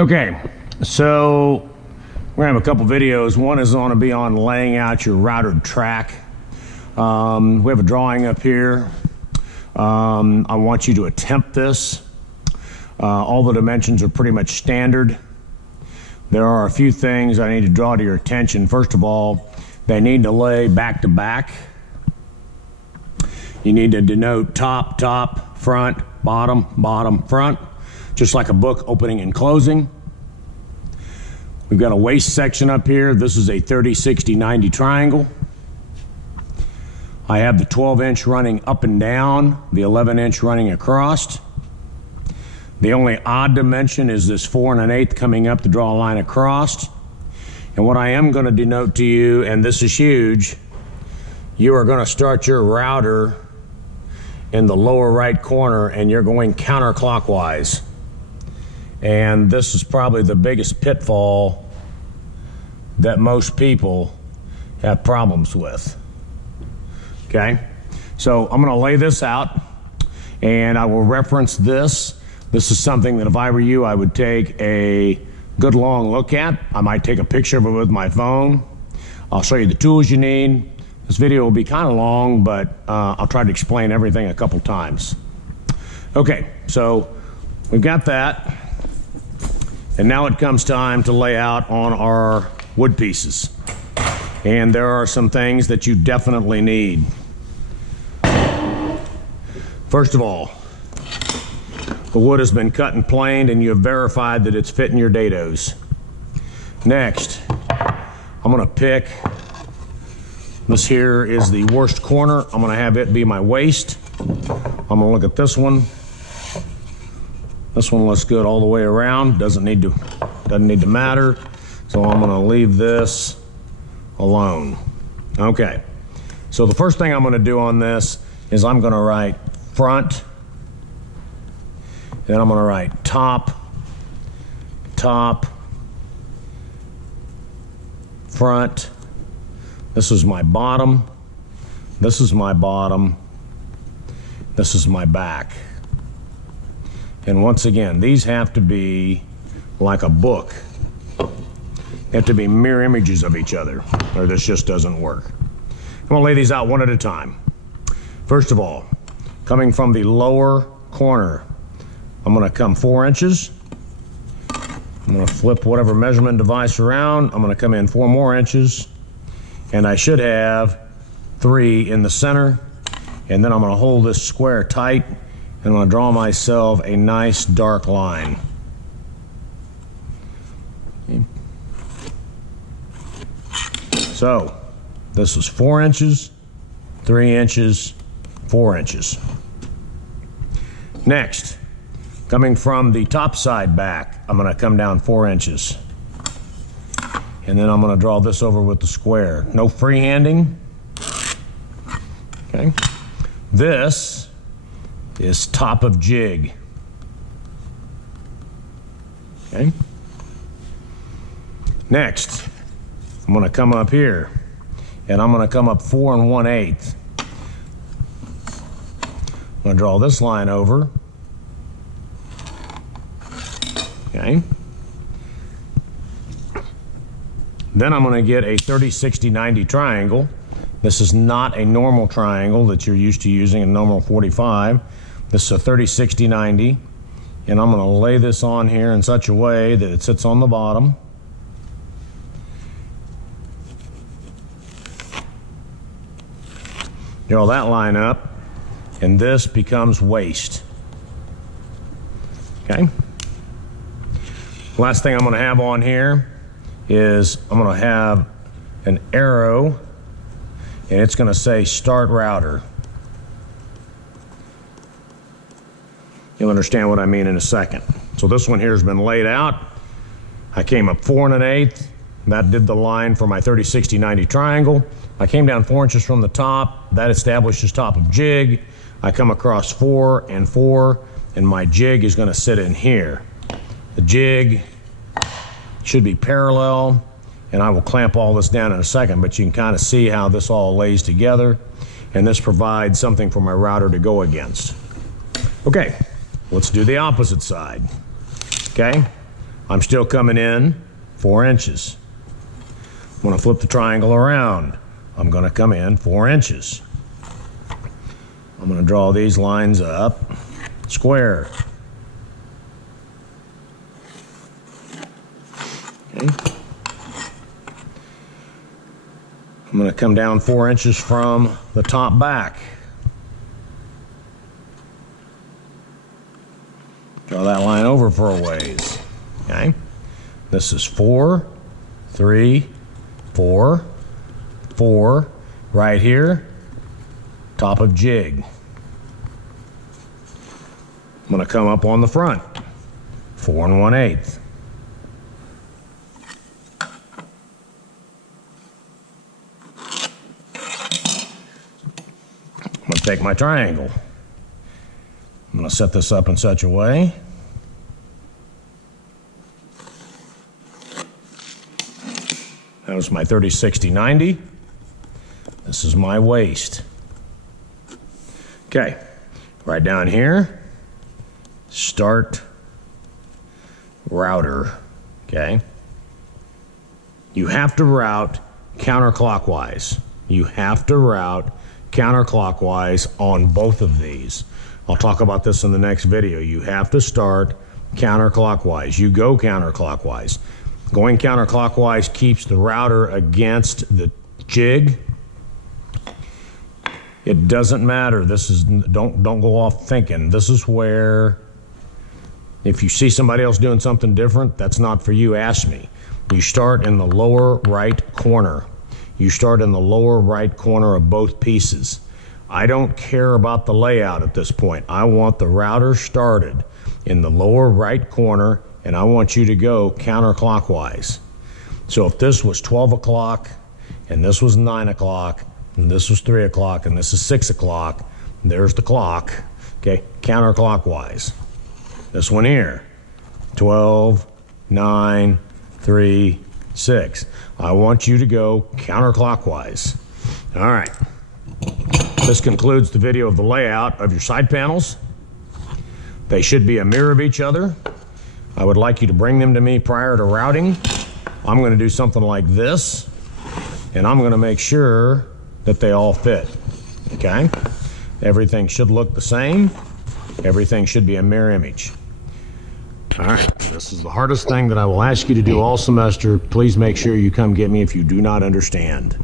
Okay, so we're gonna have a couple videos. One is going to be on laying out your routed track. We have a drawing up here. I want you to attempt this. All the dimensions are pretty much standard. There are a few things I need to draw to your attention. First of all, they need to lay back to back. You need to denote top, top, front, bottom, bottom, front, just like a book opening and closing. We've got a waist section up here. This is a 30, 60, 90 triangle. I have the 12-inch running up and down, the 11-inch running across. The only odd dimension is this 4 1/8 coming up to draw a line across. And what I am going to denote to you, and this is huge, you are going to start your router in the lower right corner and you're going counterclockwise. And this is probably the biggest pitfall that most people have problems with. Okay? So I'm going to lay this out and I will reference this. This is something that if I were you, I would take a good long look at. I might take a picture of it with my phone. I'll show you the tools you need. This video will be kind of long, but I'll try to explain everything a couple times. Okay, so we've got that. And now it comes time to lay out on our wood pieces. And there are some things that you definitely need. First of all, the wood has been cut and planed and you have verified that it's fitting your dados. Next, I'm gonna pick, this here is the worst corner. I'm gonna have it be my waist. I'm gonna look at this one. This one looks good all the way around. Doesn't need to matter. So I'm gonna leave this alone. Okay, so the first thing I'm gonna do on this is I'm gonna write front, then I'm gonna write top, top, front. This is my bottom, this is my bottom, this is my back. And once again, these have to be like a book. They have to be mirror images of each other, or this just doesn't work. I'm gonna lay these out one at a time. First of all, coming from the lower corner, I'm gonna come 4 inches. I'm gonna flip whatever measurement device around. I'm gonna come in 4 more inches, and I should have 3 in the center. And then I'm gonna hold this square tight, and I'm gonna draw myself a nice dark line. Okay. So, this is 4 inches, 3 inches, 4 inches. Next, coming from the top side back, I'm gonna come down 4 inches. And then I'm gonna draw this over with the square. No freehanding. Okay. This is top of jig. Okay. Next, I'm gonna come up here and I'm gonna come up 4 1/8. I'm gonna draw this line over. Okay. Then I'm gonna get a 30, 60, 90 triangle. This is not a normal triangle that you're used to using, a normal 45. This is a 30, 60, 90. And I'm gonna lay this on here in such a way that it sits on the bottom. Draw that line up, and this becomes waist. Okay? Last thing I'm gonna have on here is I'm gonna have an arrow, and it's gonna say start router. You'll understand what I mean in a second. So this one here has been laid out. I came up 4 1/8. That did the line for my 30, 60, 90 triangle. I came down 4 inches from the top. That establishes top of jig. I come across 4 and 4, and my jig is gonna sit in here. The jig should be parallel, and I will clamp all this down in a second, but you can kind of see how this all lays together, and this provides something for my router to go against. Okay, let's do the opposite side. Okay, I'm still coming in 4 inches. When I flip the triangle around, I'm going to come in 4 inches. I'm going to draw these lines up square. Okay. I'm going to come down 4 inches from the top back. Draw that line over for a ways. Okay. This is 4, 3, 4, 4, right here, top of jig. I'm going to come up on the front, 4 1/8. I'm going to take my triangle. I'm going to set this up in such a way that was my 30, 60, 90. This is my waist. Okay, right down here, start router. Okay, you have to route counterclockwise. You have to route counterclockwise on both of these. I'll talk about this in the next video. You have to start counterclockwise. You go counterclockwise. Going counterclockwise keeps the router against the jig. It doesn't matter. This is don't go off thinking. This is where if you see somebody else doing something different, that's not for you. Ask me. You start in the lower right corner. You start in the lower right corner of both pieces. I don't care about the layout at this point. I want the router started in the lower right corner, and I want you to go counterclockwise. So if this was 12 o'clock, and this was 9 o'clock, and this was 3 o'clock, and this is 6 o'clock, there's the clock, okay, counterclockwise. This one here, 12, 9, 3, 6. I want you to go counterclockwise. All right. This concludes the video of the layout of your side panels. They should be a mirror of each other. I would like you to bring them to me prior to routing. I'm going to do something like this, and I'm going to make sure that they all fit. Okay? Everything should look the same. Everything should be a mirror image. All right, this is the hardest thing that I will ask you to do all semester. Please make sure you come get me if you do not understand.